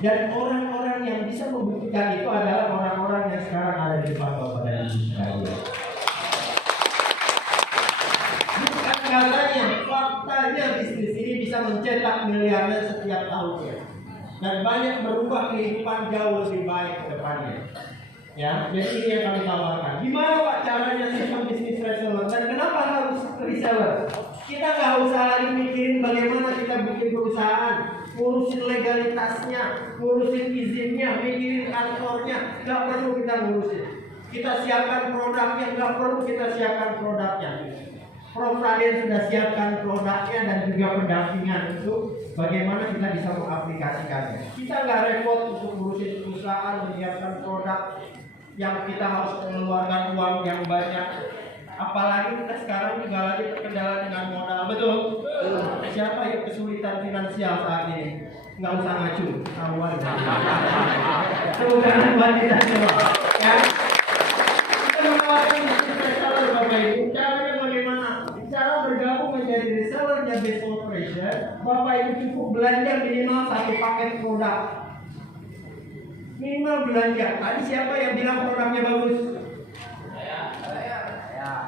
Dan orang-orang yang bisa membuktikan itu adalah orang-orang yang sekarang ada di depan Bapak dan Ibu sekalian. Bukan katanya, faktanya bisnis ini bisa mencetak miliarder setiap tahunnya. Dan banyak merubah kehidupan jauh lebih baik ke depannya. Ya, jadi ini yang kami tawarkan. Gimana Pak caranya sistem bisnis reseller dan kenapa harus reseller? Kita nggak usah lagi mikirin bagaimana kita bikin perusahaan, ngurusin legalitasnya, ngurusin izinnya, mikirin kantornya, nggak perlu kita ngurusin. Kita siapkan produknya, nggak perlu kita siapkan produknya. Prof Raden sudah siapkan produknya dan juga pendampingan untuk bagaimana kita bisa mengaplikasikannya. Kita nggak repot untuk ngurusin perusahaan, menyiapkan produk yang kita harus mengeluarkan uang yang banyak. Apalagi kita sekarang juga lagi terkendala dengan modal, betul? Siapa yang kesulitan finansial saat ini? Nggak usah ngacu, awal. Bukan buat kita semua. Ya. Kita menawarkan bisnis reseller Bapak Ibu. Caranya bagaimana? Cara bergabung menjadi resellernya Best Operation, Bapak Ibu cukup belanja minimal 1 paket produk. Minimal belanja. Tadi siapa yang bilang produknya bagus?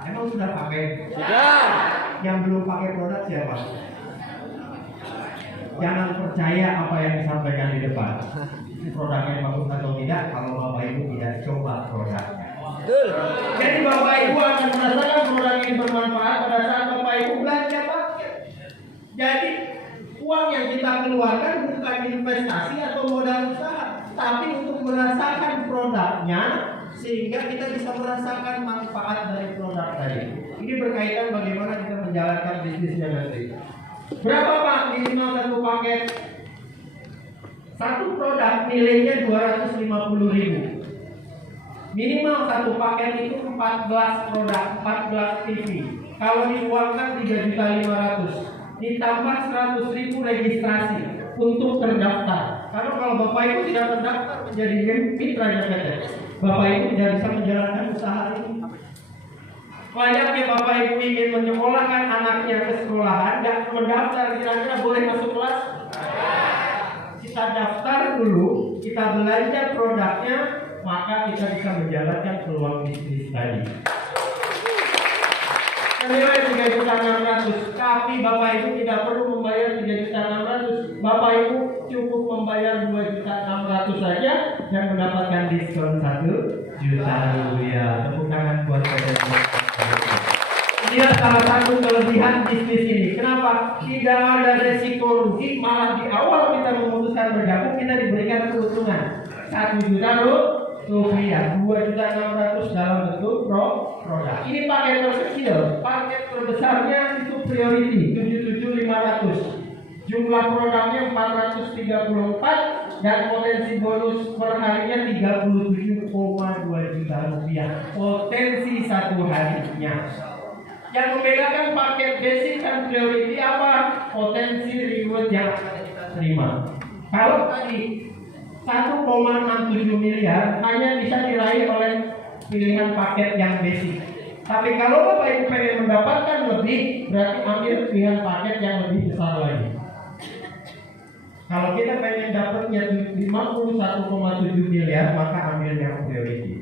Emang sudah pakai? Sudah. Yang belum pakai produk siapa? Jangan percaya apa yang disampaikan di depan. Produknya bagus atau tidak kalau Bapak Ibu tidak coba produknya. Jadi Bapak Ibu akan merasakan produk ini bermanfaat pada saat Bapak Ibu belanja paket. Jadi uang yang kita keluarkan bukan investasi atau modal usaha, tapi untuk merasakan produknya sehingga kita bisa merasakan manfaat dari produk tadi. Ini berkaitan bagaimana kita menjalankan bisnisnya nanti. Berapa Pak minimal 1 paket? 1 produk nilainya 250.000. Minimal 1 paket itu 14 produk, 14 TV. Kalau diuangkan 3.500.000, ditambah 100.000 registrasi untuk terdaftar. Karena kalau Bapak Ibu tidak terdaftar menjadi mitranya PT, Bapak Ibu tidak bisa menjalankan usaha ini. Layaknya Bapak Ibu ingin menyekolahkan anaknya ke sekolahan, nggak mendaftar, kira-kira boleh masuk kelas? Kita daftar dulu, kita belanja produknya, maka kita bisa menjalankan peluang bisnis tadi. Senilai 3.600.000, tapi Bapak Ibu tidak perlu membayar 3.600.000. Bapak Ibu cukup membayar 2.600.000 saja dan mendapatkan diskon 1 juta rupiah. Tepuk tangan buat saya. Ini salah satu kelebihan bisnis ini. Kenapa? Tidak ada resiko rugi, malah di awal kita memutuskan bergabung kita diberikan keuntungan 1 juta rupiah, 2.600.000 dalam bentuk produk. Ini paket terkecil, paket terbesarnya itu priority 77.500. Jumlah produknya 434 dan potensi bonus per harinya 37,2 juta rupiah. Potensi 1 harinya. Yang membedakan paket basic dan priority apa? Potensi reward yang kita terima. Kalau tadi 1,67 miliar hanya bisa diraih oleh pilihan paket yang basic. Tapi kalau Bapak Ibu pengen mendapatkan lebih, berarti ambil pilihan paket yang lebih besar lagi. Kalau kita pengen dapatnya 51,7 miliar, maka ambil yang priority.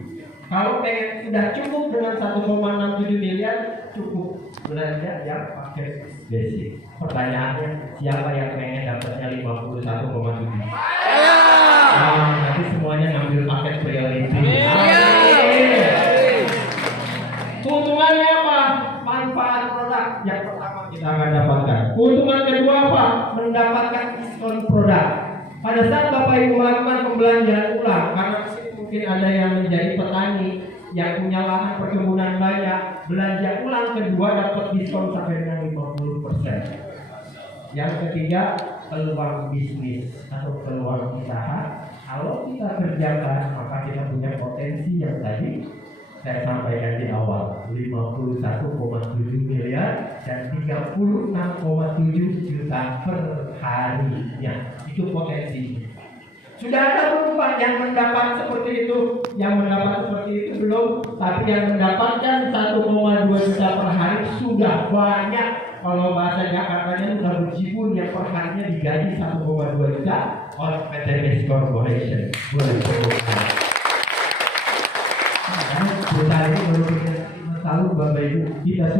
Kalau pengen sudah cukup dengan 1,67 miliar, cukup belanja yang paket basic. Pertanyaannya, siapa yang pengen dapatnya 51,7? Nanti semuanya ngambil paket priority. Keuntungannya apa? Manfaat produk yang pertama kita akan dapatkan. Keuntungan kedua apa? Mendapatkan diskon produk. Pada saat Bapak Ibu melakukan pembelanjaan ulang, karena mungkin ada yang menjadi petani yang punya lahan perkebunan banyak, belanja ulang kedua dapat diskon sampai dengan 50%. Yang ketiga, peluang bisnis atau peluang usaha. Kalau kita kerjakan, maka kita punya potensi yang tadi saya sampaikan di awal, 51,7 miliar dan 36,7 juta per harinya. Itu potensi. Sudah ada belum Pak yang mendapat seperti itu? Yang mendapat seperti itu belum, tapi yang mendapatkan 1,2 juta per hari sudah banyak. Kalau bahasa Jakartanya udah bejibun yang per harinya digaji 1,2 juta oleh PT Best Corporation. Boleh sebutkan. Karena perusahaan ini baru kita tahun Bapak Ibu kita